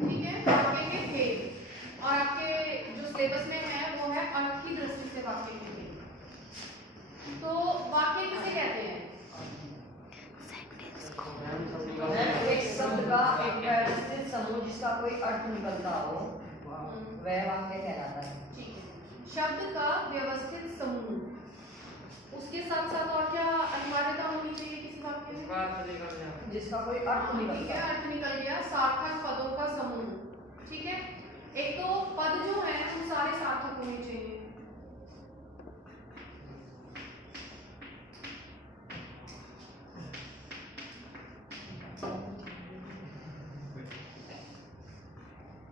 ठीक है, वाक्य के भेद। और आपके जो सिलेबस में है वो है अर्थ की दृष्टि से वाक्य के भेद। तो वाक्य किसे कहते हैं? एक शब्द का एक व्यवस्थित समूह जिसका कोई अर्थ निकलता हो वह वाक्य कहलाता है। ठीक है, शब्द का व्यवस्थित समूह, उसके साथ साथ और क्या अनिवार्यता होनी चाहिए किसी वाक्य में? जिसका कोई अर्थ ठीक निकलता है, हो। अर्थ निकल गया। सार्थक पदों का समूह। ठीक है, एक तो पद जो है वो सारे सार्थक होने चाहिए।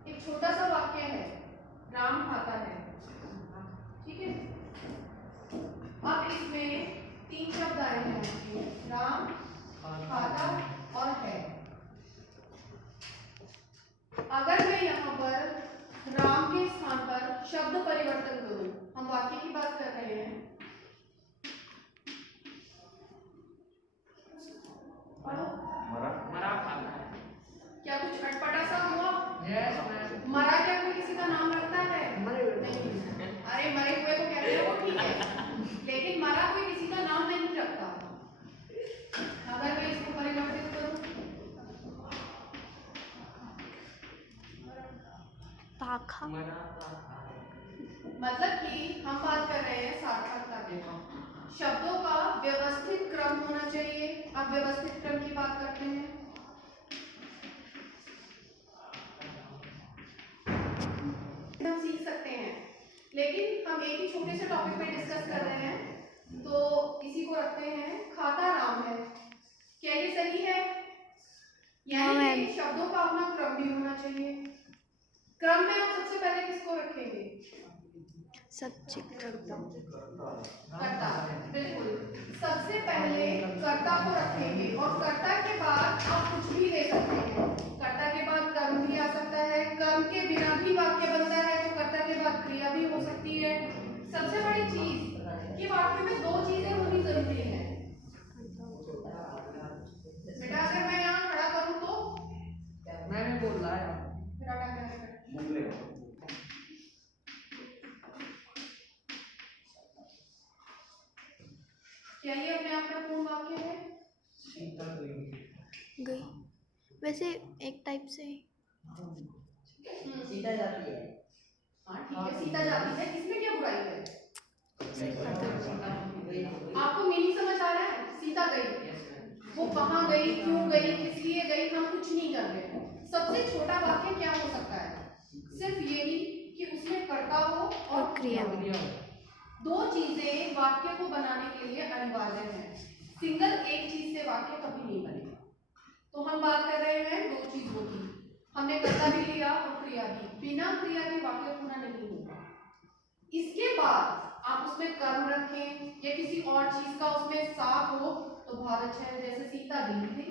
एक छोटा सा वाक्य है, राम खाता है। ठीक है, अब इसमें तीन शब्द आए हैं, राम, खाता और है। अगर मैं यहाँ पर राम के स्थान पर शब्द परिवर्तन करूं, हम वाक्य की बात कर रहे हैं, मरा खाता है। क्या कुछ अटपटा सा हुआ? यस मरा क्या कोई किसी का नाम रखता है? नहीं। अरे मरे हुए को कहते हैं वो ठीक है, लेकिन मरा कोई किसी का नाम नहीं रखता। अगर मैं इसको परिवर्तित करूं, मतलब कि हम बात कर रहे हैं सार्थकता की। शब्दों का व्यवस्थित क्रम होना चाहिए। अब व्यवस्थित क्रम की बात करते हैं। हम सीख सकते हैं, लेकिन हम एक ही छोटे से टॉपिक पे डिस्कस कर रहे हैं, तो इसी को रखते हैं। खाता राम है, क्या ये सही है? यानी कि शब्दों का अपना क्रम भी होना चाहिए। क्रम में आप सबसे पहले किसको रखेंगे? सब्जेक्ट कर्ता, बिल्कुल। सबसे पहले कर्ता को रखेंगे और कर्ता के बाद आप कुछ भी ले सकते हैं। कर्ता के बाद कर्म भी आ सकता है, कर्म के बिना भी वाक्य बनता है, तो कर्ता के बाद क्रिया भी हो सकती है। सबसे बड़ी चीज कि वाक्य में दो चीजें होनी जरूरी है। बेटा अगर मैं यहाँ खड़ा करूँ तो मैंने बोल रहा है क्या ये अपने आप में पूर्ण वाक्य है? गई वैसे एक टाइप से सीता जाती है। हाँ ठीक है, सीता जाती है, इसमें क्या बुराई है? आपको मीनिंग समझ आ रहा है? सीता गई, वो कहाँ गई, क्यों गई, किस लिए गई, हम कुछ नहीं कर रहे। सबसे छोटा वाक्य क्या हो सकता है? सिर्फ यही कि उसमें कर्ता हो और क्रिया हो। दो चीजें वाक्य को बनाने के लिए अनिवार्य है। सिंगल एक चीज से वाक्य कभी नहीं बनेगा। तो हम बात कर रहे हैं दो चीजों की, हमने कर्ता भी लिया और क्रिया भी। बिना क्रिया के वाक्य पूरा नहीं होगा। इसके बाद आप उसमें कर्म रखें या किसी और चीज का उसमें साथ हो तो बहुत अच्छा है। जैसे सीता दी थी,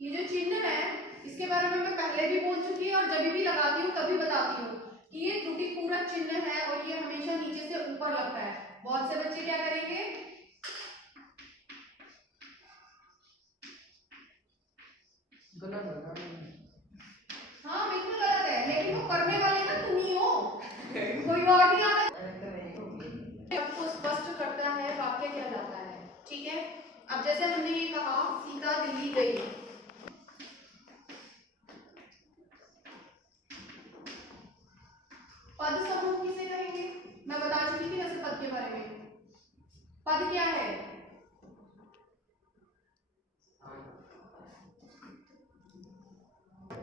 ये जो चिन्ह है इसके बारे में मैं पहले भी बोल चुकी हूँ और जब भी लगाती हूँ तभी बताती हूँ कि ये त्रुटिपूरक चिन्ह है और ये हमेशा नीचे से ऊपर लगता है। बहुत से बच्चे क्या करेंगे, हाँ बिल्कुल गलत है, लेकिन वो करने वाले ना तुम ही हो, कोई और नहीं आता। आपको स्पष्ट करता है वाक्य कहलाता है। ठीक है, अब जैसे हमने ये कहा सीता दिल्ली गई, पद समूह किसे कहेंगे? मैं बता चुकी थी वैसे पद के बारे में। पद क्या है?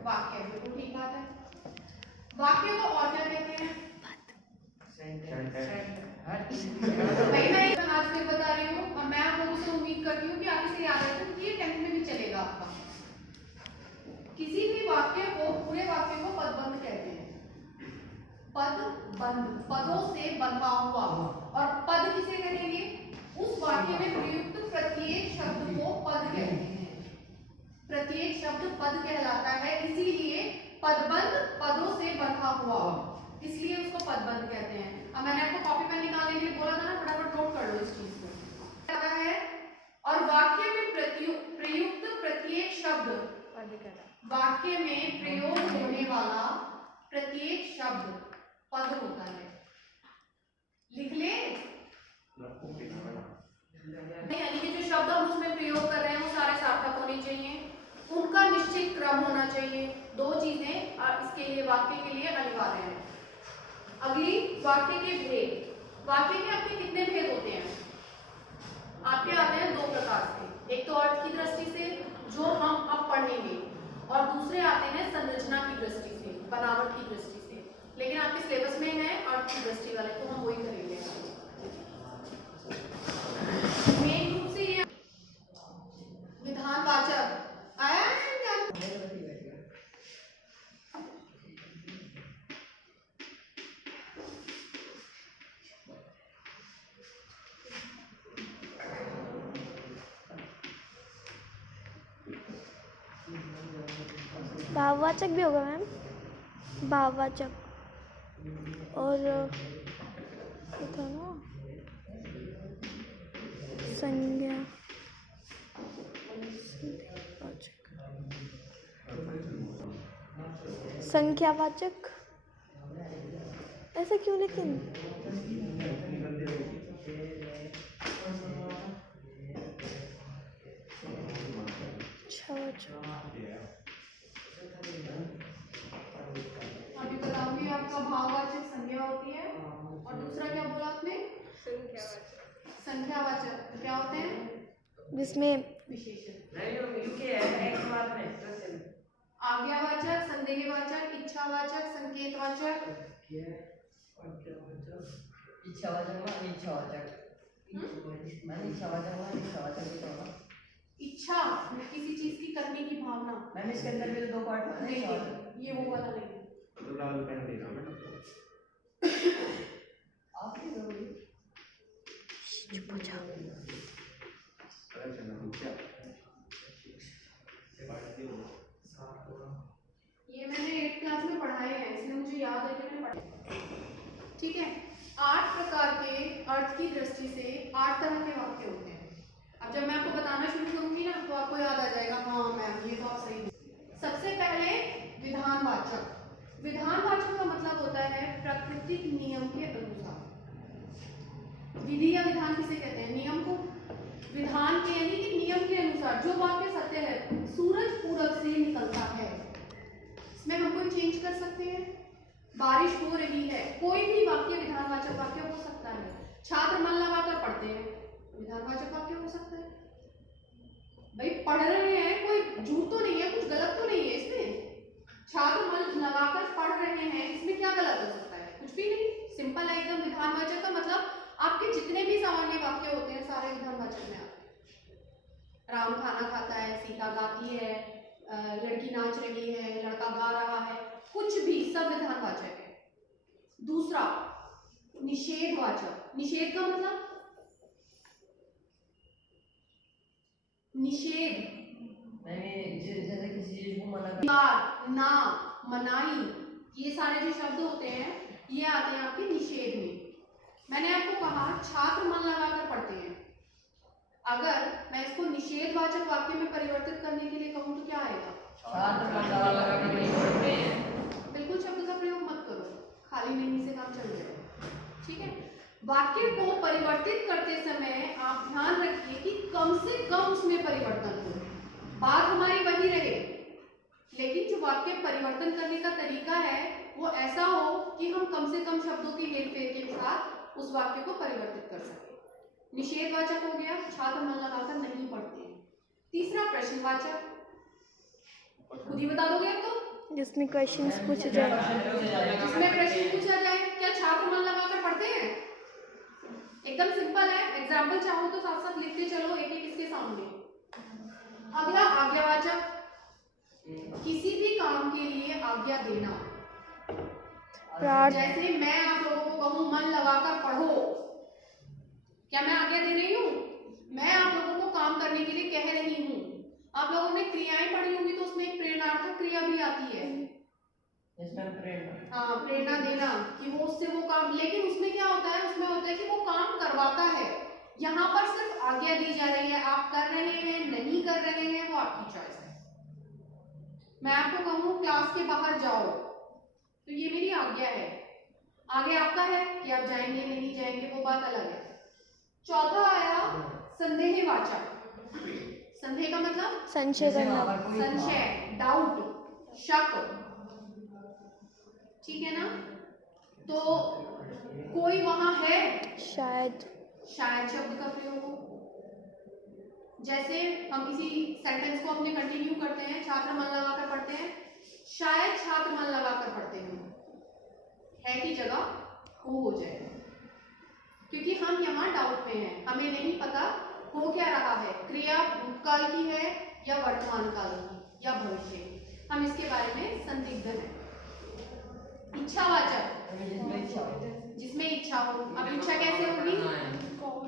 वाक्य, बिल्कुल ठीक बात है। वाक्य को और क्या कहते हैं? भाई मैं आज फिर बता रही हूँ और मैं आप लोगों से उम्मीद करती हूँ कि आप इसे याद रखें कि ये 10th में भी चलेगा आपका। किसी भी वाक्य को, पूरे वाक्य को पदबंध कहते हैं। पदबंध, पदों से बंधा हुआ। और पद किसे कहेंगे? उस वाक्य में प्रयुक्त प्रत्येक शब्द को पद कहते हैं। प्रत्येक शब्द पद कहलाता है, इसीलिए पदबंध, पदों से बंधा हुआ, इसलिए उसको पदबंध कहते हैं। अब मैंने आपको कॉपी पेन निकालने के लिए बोला था ना, फटाफट नोट कर लो इस चीज को। और वाक्य में प्रयुक्त शब्द वाक्य में प्रयोग होने वाला प्रत्येक शब्द पद होता है। लिख ले। यानी कि जो शब्द हम उसमें प्रयोग कर रहे हैं वो सारे सार्थक होने चाहिए, उनका निश्चित क्रम होना चाहिए। दो चीजें इसके लिए वाक्य के लिए अनिवार्य है। अगली, वाक्य के भेद। वाक्य के आपके कितने भेद होते हैं? आपके आते हैं दो प्रकार से, एक तो अर्थ की दृष्टि से जो हम अब पढ़ेंगे, और दूसरे आते हैं संरचना की दृष्टि से, बनावट की दृष्टि से। लेकिन आपके सिलेबस में है अर्थ की दृष्टि वाले, तो हम वही करेंगे। मेन रूप से ये विधानवाचक आया है क्या? भाववाचक भी होगा मैम, भाववाचक और ये था ना संज्ञा संख्यावाचक, ऐसा क्यों लेकिन? अभी बताऊंगी आपका भाववाचक संज्ञा होती है, और दूसरा क्या बोला आपने? संख्यावाचक क्या होते हैं? जिसमें विशेषण। आज्ञावाचक, संदेहवाचक, इच्छावाचक, संकेतवाचक। इच्छा किसी चीज की करने की भावना। मैम इसके अंदर भी तो दो पार्ट है। नहीं, ये वो वाला नहीं। आपकी जरूरी चुप हो जाओ। ये मैंने 8th क्लास में पढ़ाए हैं, इसलिए मुझे याद है कि मैंने पढ़ा। ठीक है, 8 प्रकार के अर्थ की दृष्टि से 8 तरह के वाक्य होते हैं। अब जब मैं आपको बताना शुरू करूंगी ना, तो आपको याद आ जाएगा, हाँ मैम ये तो आप सही। सबसे पहले विधानवाचक। विधानवाचक का मतलब होता है प्राकृतिक नियम के अनुसार। विधि या विधान किसे कहते हैं? नियम को। विधान के यानी कि नियम के अनुसार जो वाक्य सत्य है। सूरज पूरब से निकलता है, इसमें हम कोई चेंज कर सकते हैं? बारिश हो रही है, कोई भी वाक्य विधानवाचक वाक्य हो सकता है। छात्र मन लगाकर पढ़ते हैं, विधानवाचक वाक्य हो सकता है। भाई पढ़ रहे हैं, कोई झूठ तो नहीं है, कुछ गलत तो नहीं है इसमें। छात्र मन लगाकर पढ़ रहे हैं, इसमें क्या गलत हो सकता है? कुछ भी नहीं, सिंपल है एकदम। विधानवाचक का मतलब आपके जितने भी सामान्य वाक्य होते हैं सारे विधानवाचक में आते हैं। राम खाना खाता है, सीता गाती है, लड़की नाच रही है, लड़का गा रहा है, कुछ भी सब विधानवाचक है। दूसरा निषेधवाचक। निषेध का मतलब निषेध, जैसे किसी चीज को मना ना, मनाई, ये सारे जो शब्द होते हैं ये आते हैं आपके निषेध में। मैंने आपको कहा छात्र मन लगाकर पढ़ते हैं, अगर मैं इसको निषेधवाचक वाक्य में परिवर्तित करने के लिए कहूँ तो क्या आएगा? बिल्कुल शब्द का प्रयोग मत करो, खाली नहीं से काम चल जाएगा। ठीक है, वाक्य को परिवर्तित करते समय आप ध्यान रखिए कि कम से कम उसमें परिवर्तन हो। बात हमारी वही रहे, लेकिन जो वाक्य परिवर्तन करने का तरीका है वो ऐसा हो कि हम कम से कम शब्दों की हेरफेर के साथ उस वाक्य को परिवर्तित कर सकें। निषेधवाचक हो गया, छात्र मन लगाकर नहीं पढ़ते हैं। तीसरा प्रश्नवाचक, खुद ही बता दोगे अब तो? जिसमें क्वेश्चंस पूछे जाए। जिसमें प्रश्न पूछा जाए। क्या छात्र मन लगाकर पढ़ते हैं? एकदम सिंपल है, एग्जाम्पल चाहो तो साथ साथ लिखते चलो एक एक इसके सामने। अगला आज्ञावाचक, किसी भी काम के लिए आज्ञा देना। जैसे मैं आप लोगों को कहूँ मन लगाकर पढ़ो, क्या मैं आज्ञा दे रही हूँ? मैं आप लोगों को काम करने के लिए कह रही हूँ। आप लोगों ने क्रियाएं पढ़ी होंगी तो उसमें एक प्रेरणार्थक क्रिया भी आती है। हाँ, प्रेरणा देना कि वो उससे वो काम, लेकिन उसमें क्या होता है? उसमें होता है कि वो काम करवाता है। यहाँ पर सिर्फ आज्ञा दी जा रही है, आप कर रहे हैं नहीं कर रहे हैं वो आपकी चॉइस है। मैं आपको कहूँ क्लास के बाहर जाओ, तो ये मेरी आज्ञा है। आगे आपका है कि आप जाएंगे नहीं जाएंगे, वो बात अलग है। चौथा आया संदेहवाचक। संदेह का मतलब संशय जैसे करना। वहाँ पर कोई संशय, डाउट, शक, ठीक है ना। तो कोई वहां है, शायद। शायद शब्द का प्रयोग हो। जैसे हम इसी सेंटेंस को अपने कंटिन्यू करते हैं, छात्र मन लगाकर पढ़ते हैं, शायद छात्र मन लगाकर पढ़ते हैं, है की जगह हो जाएगा, क्योंकि हम यहाँ डाउट में हैं, हमें नहीं पता हो क्या रहा है, क्रिया भूतकाल की है या वर्तमान काल की या भविष्य की, हम इसके बारे में संदिग्ध हैं। इच्छावाचक, जिसमें इच्छा हो, जिसमें इच्छा हो। अब इच्छा कैसे होगी?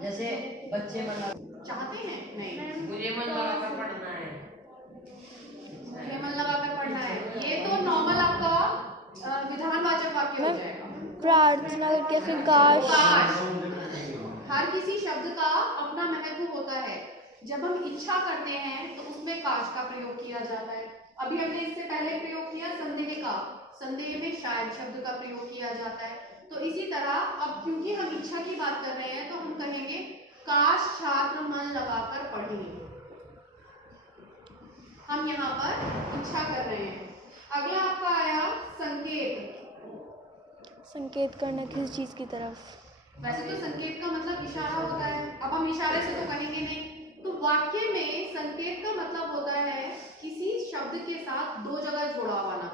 जैसे बच्चे मतलब चाहते हैं, नहीं, मुझे मन लगाकर पढ़ना है। मुझे मन लगाकर पढ़ना है, ये तो नॉर्मल आपका विधानवाचक वाक्य हो जाएगा। प्रार्थना करके फिर काश। काश, हर किसी शब्द का अपना महत्व होता है। जब हम इच्छा करते हैं तो उसमें काश का प्रयोग किया जाता है। अभी हमने इससे पहले प्रयोग किया संदेह का, संदेह में शायद शब्द का प्रयोग किया जाता है। तो इसी तरह अब क्योंकि हम इच्छा की बात कर रहे हैं तो हम कहेंगे काश छात्र मन लगाकर पढ़ेंगे, हम यहाँ पर इच्छा कर रहे हैं। अगला आपका आया संकेत। संकेत करना किसी चीज की तरफ। वैसे तो संकेत का मतलब इशारा होता है, अब हम इशारे से तो कहेंगे नहीं। तो वाक्य में संकेत का मतलब होता है किसी शब्द के साथ दो जगह जोड़ा हुआ।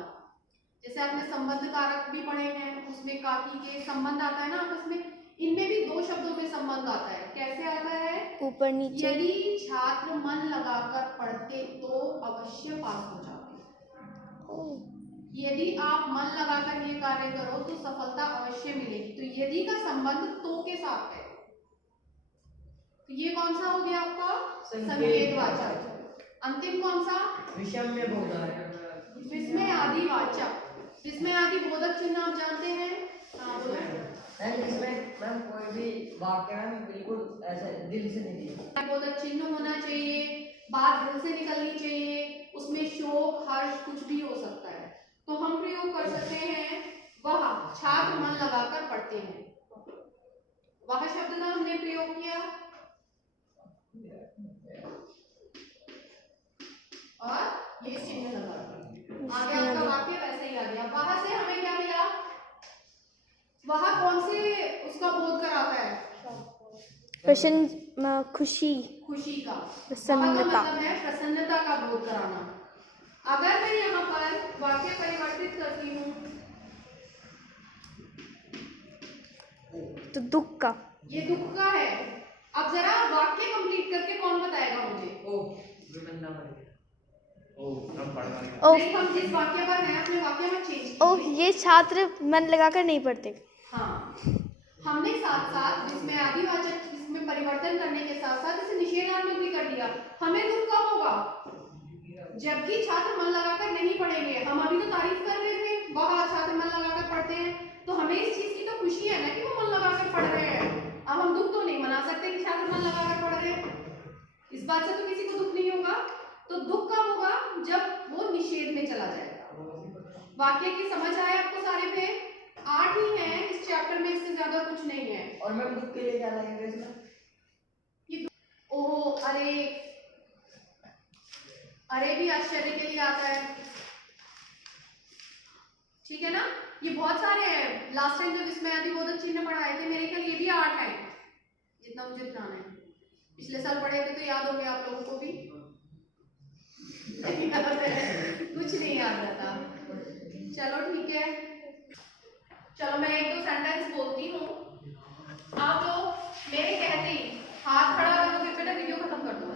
जैसे आपने संबंध कारक भी पढ़े हैं, उसमें काकी के संबंध आता है ना आपस में, इनमें भी दो शब्दों में संबंध आता है। कैसे आता है? ऊपर नीचे। यदि छात्र मन लगाकर पढ़ते तो अवश्य पास हो जाते। यदि आप मन लगाकर ये कार्य करो तो सफलता अवश्य मिलेगी। तो यदि का संबंध तो के साथ है, तो ये कौन सा हो गया आपका? संकेतवाचक। अंतिम कौन सा? विषम्य बोधक। विस्मय आदि वाचक। विस्मय आदि बोधक चिन्ह आप जानते हैं? हाँ बोलो। इसमें मैम कोई भी वाक्य में बिल्कुल ऐसे दिल से नहीं दिया। बोधक चिन्ह होना चाहिए, बात दिल से निकलनी चाहिए, उसमें शोक हर्ष कुछ भी हो सकता है। तो हम प्रयोग कर सकते हैं वह छात्र मन लगाकर पढ़ते हैं, वह शब्द का हमने प्रयोग किया और ये चिन्ह लगा। आगे आपका वाक्य वैसे ही आ गया। वहां से हमें क्या मिला? वह कौन से उसका बोध कराता है? प्रसन्न, खुशी, खुशी का। प्रसन्नता। वह का मतलब है प्रसन्नता का बोध कराना। अगर मैं यहाँ पर वाक्य परिवर्तित करती हूँ तो दुख का। ये दुख का है। अब जरा वाक्य कंप्लीट करके कौन बताएगा मुझे? नहीं, हम जिस वाक्य पर हैं अपने वाक्य में चेंज। ओह, ये छात्र मन लगाकर नहीं पढ़ते। हाँ, हमने साथ साथ जिसमें आदिवाचक इसमें परिवर्तन करने के साथ साथ इसे निषेधात्मक भी कर दिया। हमें दुख कब होगा? जबकि छात्र मन लगाकर नहीं पढ़ेंगे। हम अभी तो तारीफ कर रहे थे, वह छात्र मन लगाकर पढ़ते हैं, तो हमें इस चीज की तो खुशी है ना कि वो मन लगाकर पढ़ रहे हैं। अब हम दुख तो नहीं मना सकते कि छात्र मन लगाकर पढ़ रहे हैं, इस बात से तो किसी को दुख नहीं होगा। तो दुख कब होगा? जब वो निषेध में चला जाएगा। वाक्य की समझ आए आपको सारे पे? 8 ही हैं इस चैप्टर में, इससे ज्यादा कुछ नहीं है। और मैम दुख के लिए क्या लगेगा इसमें? ये ओह, अरे भी आश्चर्य के लिए आता है, ठीक है ना। ये बहुत सारे हैं। लास्ट टाइम जब इसमें आदिबोधक चिन्ह पढ़ाए थे, मेरे ख्याल ये भी 8 है, जितना मुझे ध्यान है। पिछले साल पढ़े थे तो याद होंगे आप लोगों को भी। कुछ नहीं याद रहता। चलो ठीक है।